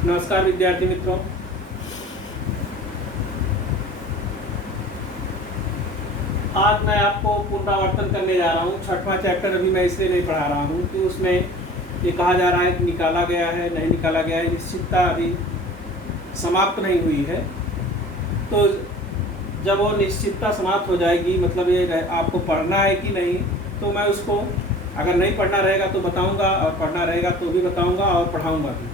नमस्कार विद्यार्थी मित्रों। आज मैं आपको पुनरावर्तन करने जा रहा हूँ। छठवां चैप्टर अभी मैं इसलिए नहीं पढ़ा रहा हूँ कि उसमें ये कहा जा रहा है कि निकाला गया है, नहीं निकाला गया है, निश्चितता अभी समाप्त नहीं हुई है। तो जब वो निश्चितता समाप्त हो जाएगी, मतलब ये आपको पढ़ना है कि नहीं, तो मैं उसको अगर नहीं पढ़ना रहेगा तो बताऊँगा और पढ़ना रहेगा तो भी बताऊँगा और पढ़ाऊँगा भी।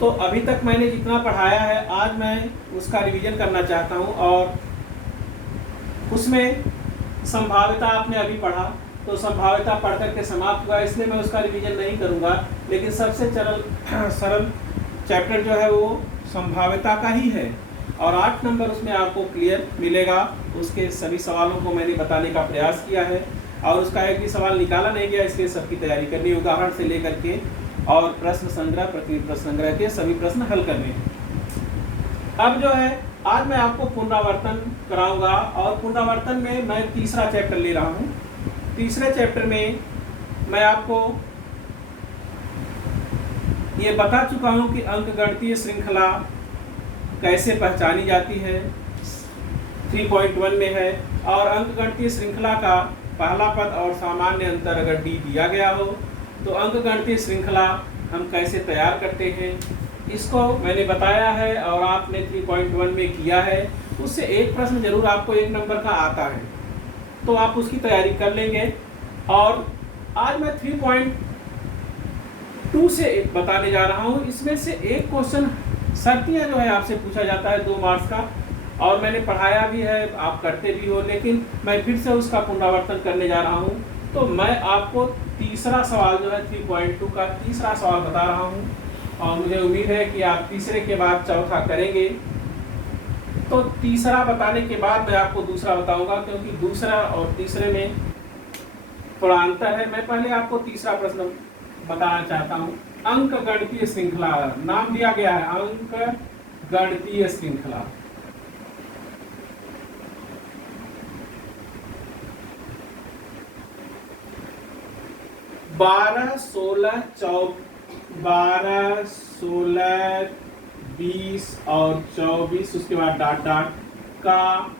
तो अभी तक मैंने जितना पढ़ाया है आज मैं उसका रिवीजन करना चाहता हूँ। और उसमें संभाव्यता आपने अभी पढ़ा, तो संभाव्यता पढ़ करके समाप्त हुआ, इसलिए मैं उसका रिवीजन नहीं करूँगा। लेकिन सबसे सरल चैप्टर जो है वो संभाव्यता का ही है और 8 नंबर उसमें आपको क्लियर मिलेगा। उसके सभी सवालों को मैंने बताने का प्रयास किया है और उसका एक भी सवाल निकाला नहीं गया, इसलिए सबकी तैयारी करनी, उदाहरण से लेकर के और प्रश्न संग्रह, प्रतिनिधि प्रश्न संग्रह के सभी प्रश्न हल करने हैं। अब जो है आज मैं आपको पुनरावर्तन कराऊंगा और पुनरावर्तन में मैं तीसरा चैप्टर ले रहा हूं। तीसरे चैप्टर में मैं आपको ये बता चुका हूं कि अंकगणितीय श्रृंखला कैसे पहचानी जाती है, 3.1 में है। और अंकगणितीय श्रृंखला का पहला पद और सामान्य अंतर अगर डी दिया गया हो तो अंकगणितीय श्रृंखला हम कैसे तैयार करते हैं, इसको मैंने बताया है और आपने 3.1 में किया है। उससे एक प्रश्न जरूर आपको 1 नंबर का आता है, तो आप उसकी तैयारी कर लेंगे। और आज मैं 3.2 से बताने जा रहा हूँ। इसमें से एक क्वेश्चन शर्तियाँ जो है आपसे पूछा जाता है 2 मार्क्स का, और मैंने पढ़ाया भी है, आप करते भी हो, लेकिन मैं फिर से उसका पुनरावर्तन करने जा रहा हूँ। तो मैं आपको तीसरा सवाल जो है 3.2 का तीसरा सवाल बता रहा हूँ और मुझे उम्मीद है कि आप तीसरे के बाद चौथा करेंगे। तो तीसरा बताने के बाद मैं आपको दूसरा बताऊंगा, क्योंकि दूसरा और तीसरे में थोड़ा अंतर है। मैं पहले आपको तीसरा प्रश्न बताना चाहता हूँ। अंकगणितीय श्रृंखला नाम दिया गया है, अंकगणितीय श्रृंखला। बारह, 16, 20 और 24, उसके बाद डॉट डॉट का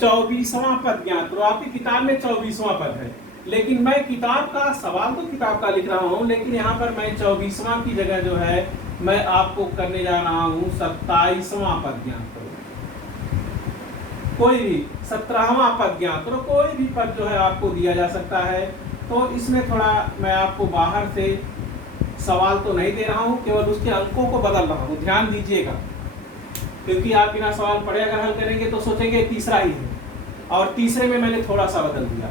24वां पद ज्ञात। तो आपकी किताब में 24वां पद है, लेकिन मैं किताब का सवाल तो किताब का लिख रहा हूँ, लेकिन यहाँ पर मैं 24वां की जगह जो है मैं आपको करने जा रहा हूँ 27वां पद ज्ञात करो। कोई भी 17वां पद ज्ञात करो, कोई भी पद जो है आपको दिया जा सकता है। तो इसमें थोड़ा मैं आपको बाहर से सवाल तो नहीं दे रहा हूँ, केवल उसके अंकों को बदल रहा हूँ, ध्यान दीजिएगा, क्योंकि आप बिना सवाल पढ़े अगर हल करेंगे तो सोचेंगे तीसरा ही है, और तीसरे में मैंने थोड़ा सा बदल दिया।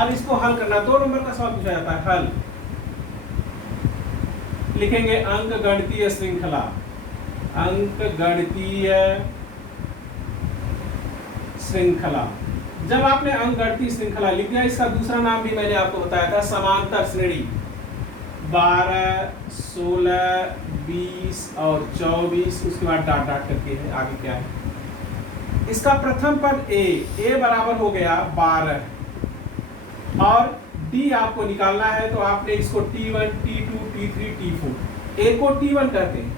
अब इसको हल करना, 2 नंबर का सवाल पूछा जाता है, हल लिखेंगे अंकगणितीय श्रृंखला। अंकगणितीय श्रृंखला, जब आपने अंकगणितीय श्रृंखला लिख दिया, इसका दूसरा नाम भी मैंने आपको बताया था, समांतर श्रेणी। 12, 16, 20 और 24, उसके बाद डॉट डॉट करके है, आगे क्या है। इसका प्रथम पद ए बराबर हो गया 12 और डी आपको निकालना है, तो आपने इसको T1, T2, T3, T4, ए को T1 कहते हैं,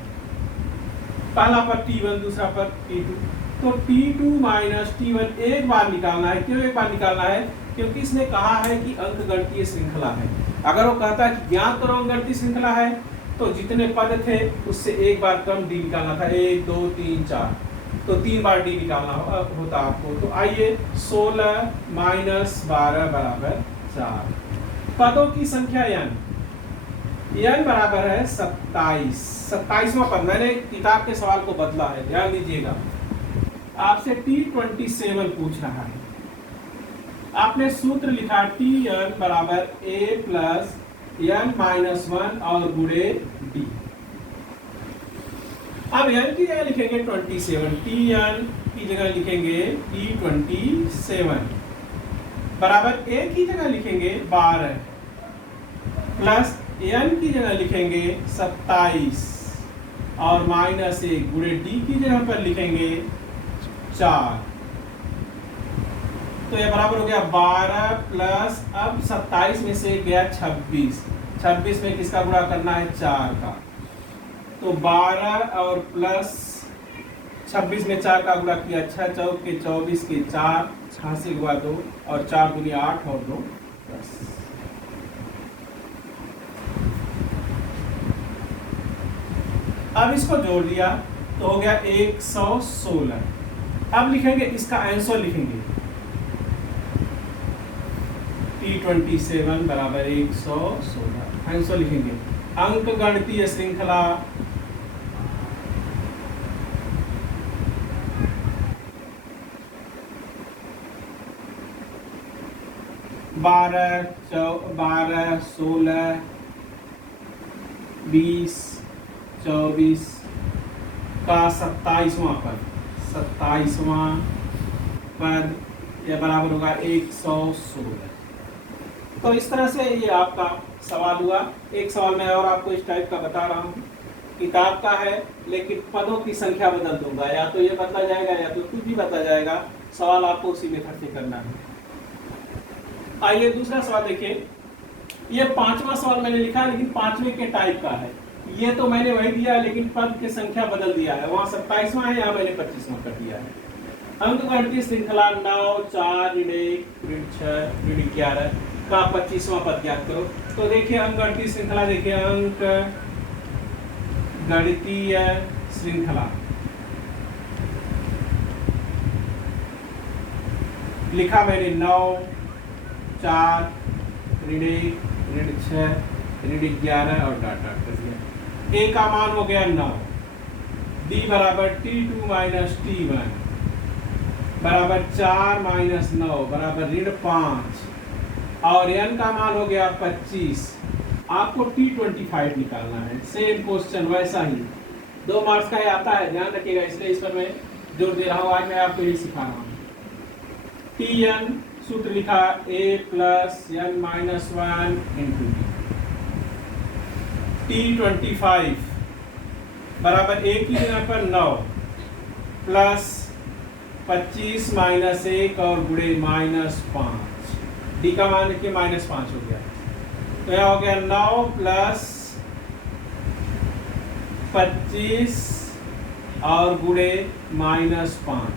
पहला पद T1, दूसरा पद T2। तो T2 माइनस T1 एक बार निकालना है। क्यों एक बार निकालना है? क्योंकि इसने कहा है कि अंकगणितीय श्रृंखला है। अगर वो कहता है कि ज्ञात करो अंकगणितीय श्रृंखला है, तो जितने पद थे उससे एक बार कम डी निकालना था, 1, 2, 3, 4, तो 3 बार डी निकालना होता आपको। तो आइए 16 माइनस 12 बराबर 4। पदों की संख्या n बराबर है 27। 27वां पद, मैंने किताब के सवाल को बदला है, ध्यान दीजिएगा। आपसे T27 पूछ रहा है, आपने सूत्र लिखा Tn बराबर a प्लस n माइनस 1 और गुणे d। अब n की जगह लिखेंगे 27, Tn की जगह लिखेंगे T27 बराबर a की जगह लिखेंगे 12 प्लस n की जगह लिखेंगे 27 और माइनस 1 गुणे d की जगह पर लिखेंगे 4। तो ये बराबर हो गया 12 प्लस, अब 27 में से गया 26, 26 में किसका गुणा करना है, 4 का। तो 12 और प्लस 26 में 4 का गुणा किया, 6 चौक के 24 के 4, 6 से गुणा 2 और 4 दूनी 8 और 2 10। अब इसको जोड़ दिया तो हो गया 116। अब लिखेंगे इसका आंसर, लिखेंगे T27 बराबर 116 आंसर लिखेंगे। अंक गणितीय श्रृंखला बारह 16 20 24 का 27वां पद, 27वां पद यह बराबर होगा 116। तो इस तरह से ये आपका सवाल हुआ। एक सवाल मैं और आपको इस टाइप का बता रहा हूँ, किताब का है लेकिन पदों की संख्या बदल दूंगा, या तो ये बदला जाएगा या तो कुछ भी बदला जाएगा। सवाल आपको उसी मेथड से करना है। आइए दूसरा सवाल देखिए। ये 5वां सवाल मैंने लिखा है लेकिन 5वें के टाइप का है। ये तो मैंने वही दिया है लेकिन पद की संख्या बदल दिया है, वहाँ 27वां है, यहाँ मैंने 25वां कर दिया है। अंक गणितीय श्रृंखला 9 4 ऋण 1 ऋण 6 ऋण 11 का 25वां पद ज्ञात करो। तो देखिए अंक गणितीय श्रृंखला, देखिए अंक गणितीय श्रृंखला लिखा मैंने 9 4 ऋण 1 ऋण 6 ऋण 11 और डॉट डॉट कर दिया। ए का मान हो गया 9, डी बराबर T2 माइनस T1 बराबर 4 माइनस 9 बराबर ऋण 5 और n का मान हो गया 25। आपको T25 निकालना है। सेम क्वेश्चन वैसा ही 2 मार्क्स का ही आता है, ध्यान रखिएगा, इसलिए इस पर मैं जोर दे रहा हूँ। आज मैं आपको यही सिखा रहा हूँ। Tn सूत्र लिखा a plus n minus 1 into T25 बराबर a की जगह पर 9 प्लस 25 माइनस 1 और गुणे माइनस 5। डी का मान देखिए माइनस 5 हो गया, तो यह हो गया 9 प्लस 25 और गुणे माइनस 5,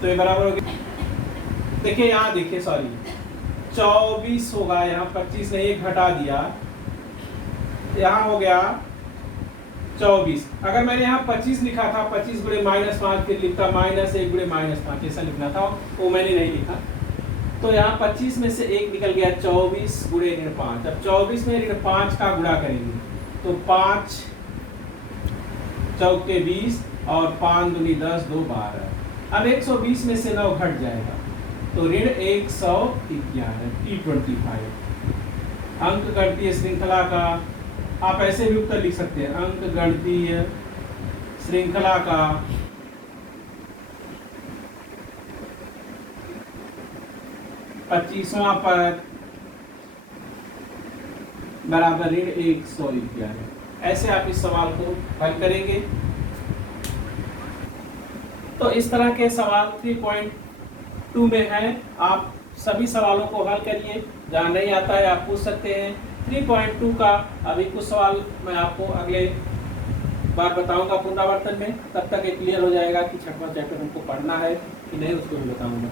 तो ये बराबर हो गया। देखिए यहाँ देखिए, सॉरी 24 होगा, यहाँ 25 नहीं, एक घटा दिया, यहाँ हो गया 24। अगर मैंने यहाँ 25 लिखा था, 25 गुणे माइनस 5 फिर लिखता माइनस 1 गुणे माइनस 5, ऐसा लिखना था, वो मैंने नहीं लिखा। तो यहाँ 25 में से 1 निकल गया, 24 गुणे ऋण 5। अब 24 में ऋण 5 का गुणा करेंगे तो 5 चौके 20 और 5 दूनी 10 2 12। अब 120 में से 9 घट जाएगा तो ऋण 111 T25। अंक गणितीय श्रृंखला का आप ऐसे भी उत्तर लिख सकते हैं। अंक गणितीय श्रृंखला का पच्चीसवां पद बराबर ऋण 111। ऐसे आप इस सवाल को हल करेंगे। तो इस तरह के सवाल 3.2 में है। आप सभी सवालों को हल करिए, जहाँ नहीं आता है आप पूछ सकते हैं। 3.2 का अभी कुछ सवाल मैं आपको अगले बार बताऊंगा पुनरावर्तन में। तब तक ये क्लियर हो जाएगा कि 6वां चैप्टर हमको पढ़ना है कि नहीं, उसको भी बताऊंगा।